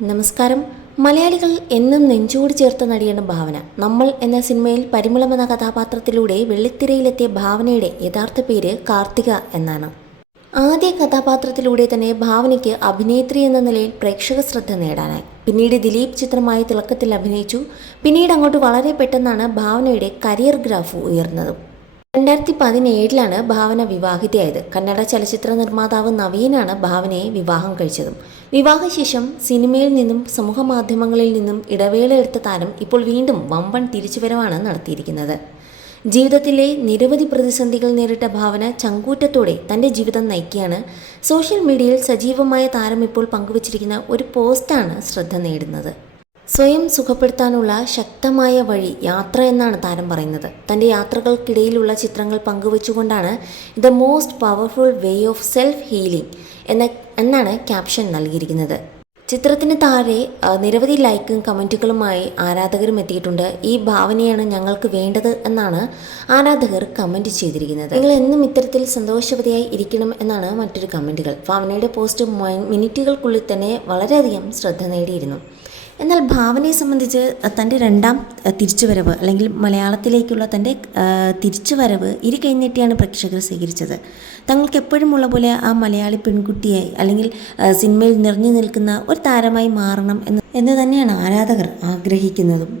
നമസ്കാരം. മലയാളികൾ എന്നും നെഞ്ചോട് ചേർത്ത നടിയാണ് ഭാവന. നമ്മൾ എന്ന സിനിമയിൽ പരിമളം എന്ന കഥാപാത്രത്തിലൂടെ വെള്ളിത്തിരയിലെത്തിയ ഭാവനയുടെ യഥാർത്ഥ പേര് കാർത്തിക എന്നാണ്. ആദ്യ കഥാപാത്രത്തിലൂടെ തന്നെ ഭാവനയ്ക്ക് അഭിനേത്രി എന്ന നിലയിൽ പ്രേക്ഷക ശ്രദ്ധ നേടാനായി. പിന്നീട് ദിലീപ് ചിത്രമായ തിളക്കത്തിൽ അഭിനയിച്ചു. പിന്നീട് അങ്ങോട്ട് വളരെ പെട്ടെന്നാണ് ഭാവനയുടെ കരിയർ ഗ്രാഫ് ഉയർന്നതും. 2017 ഭാവന വിവാഹിതയായത്. കന്നഡ ചലച്ചിത്ര നിർമ്മാതാവ് നവീനാണ് ഭാവനയെ വിവാഹം കഴിച്ചതും. വിവാഹശേഷം സിനിമയിൽ നിന്നും സമൂഹ മാധ്യമങ്ങളിൽ നിന്നും ഇടവേള എടുത്ത താരം ഇപ്പോൾ വീണ്ടും വമ്പൻ തിരിച്ചുവരവാണ് നടത്തിയിരിക്കുന്നത്. ജീവിതത്തിലെ നിരവധി പ്രതിസന്ധികൾ നേരിട്ട ഭാവന ചങ്കൂറ്റത്തോടെ തൻ്റെ ജീവിതം നയിക്കുകയാണ്. സോഷ്യൽ മീഡിയയിൽ സജീവമായ താരം ഇപ്പോൾ പങ്കുവച്ചിരിക്കുന്ന ഒരു പോസ്റ്റാണ് ശ്രദ്ധ നേടുന്നത്. സ്വയം സുഖപ്പെടുത്താനുള്ള ശക്തമായ വഴി യാത്ര എന്നാണ് താരം പറയുന്നത്. തൻ്റെ യാത്രകൾക്കിടയിലുള്ള ചിത്രങ്ങൾ പങ്കുവച്ചുകൊണ്ടാണ് the most powerful way of self healing എന്നാണ് ക്യാപ്ഷൻ നൽകിയിരിക്കുന്നത്. ചിത്രത്തിന് താഴെ നിരവധി ലൈക്കും കമൻറ്റുകളുമായി ആരാധകരും എത്തിയിട്ടുണ്ട്. ഈ ഭാവനയാണ് ഞങ്ങൾക്ക് വേണ്ടത് എന്നാണ് ആരാധകർ കമൻറ്റ് ചെയ്തിരിക്കുന്നത്. നിങ്ങൾ എന്നും ഇത്തരത്തിൽ സന്തോഷവതിയായി ഇരിക്കണം എന്നാണ് മറ്റൊരു കമൻറ്റുകൾ. ഭാവനയുടെ പോസ്റ്റ് മിനിറ്റുകൾക്കുള്ളിൽ തന്നെ വളരെയധികം ശ്രദ്ധ നേടിയിരുന്നു. എന്നാൽ ഭാവനയെ സംബന്ധിച്ച് തൻ്റെ രണ്ടാം തിരിച്ചുവരവ് അല്ലെങ്കിൽ മലയാളത്തിലേക്കുള്ള തൻ്റെ തിരിച്ചുവരവ് ഇരു കൈനീട്ടിയാണ് പ്രേക്ഷകർ സ്വീകരിച്ചത്. തങ്ങൾക്ക് എപ്പോഴുമുള്ള പോലെ ആ മലയാളി പെൺകുട്ടിയായി അല്ലെങ്കിൽ സിനിമയിൽ നിറഞ്ഞു നിൽക്കുന്ന ഒരു താരമായി മാറണം എന്ന് തന്നെയാണ് ആരാധകർ ആഗ്രഹിക്കുന്നതും.